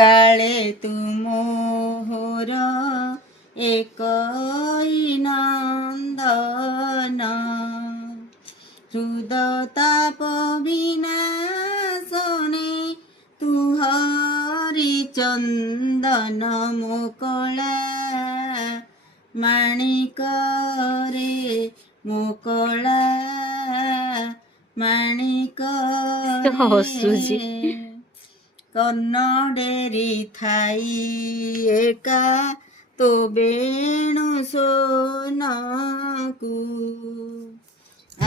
କାଳେ ତୁମୋହର ଏକଇ ନନ୍ଦନ ହୃଦ ତାପ ବିନାଶନେ ତୁ ହରି ଚନ୍ଦନ ମୋ କଳା ମାଣିକରେ ମୋ କଳା ହସୁଛି। ମାଣିକରେ କର୍ଣ୍ଣଡେରି ଥାଇ ଏକା ତୋ ବେଣୁ ସୋନକୁ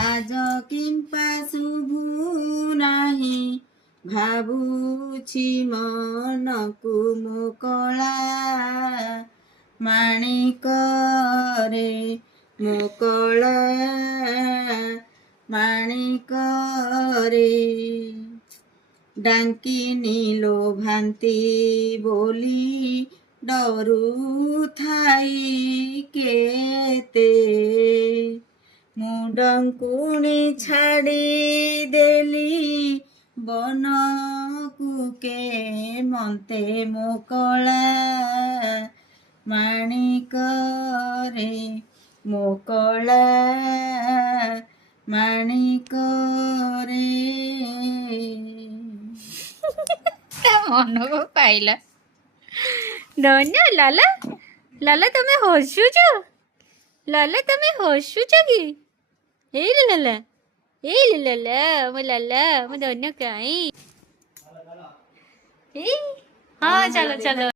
ଆଜ କିମ୍ପା ଶୁଭୁ ନାହିଁ ଭାବୁଛି ମନକୁ ମୋ କଳା ମାଣିକରେ ମୋ କଳା ମାଣିକରେ ଡାଙ୍କିନି ଲୋଭାନ୍ତି ବୋଲି ଡରୁଥାଇ କେତେ ମୁଁ ଡଙ୍କୁଣି ଛାଡ଼ିଦେଲି ବନକୁ କେମନ୍ତେ ମୋ କଳା ମାଣିକରେ ମୋ କଳା ମାଣିକରେ। ମନକୁ ପାଇଲା। ଧନ୍ୟ ଲାଲା। ଲାଲା ତମେ ହସୁଛ? ଲାଲା ତମେ ହସୁଛ କି? ଏଇ ଲାଲା ମୋ ଧନ୍ୟ କାଇଁ? ହଁ ଚାଲ ଚାଲ।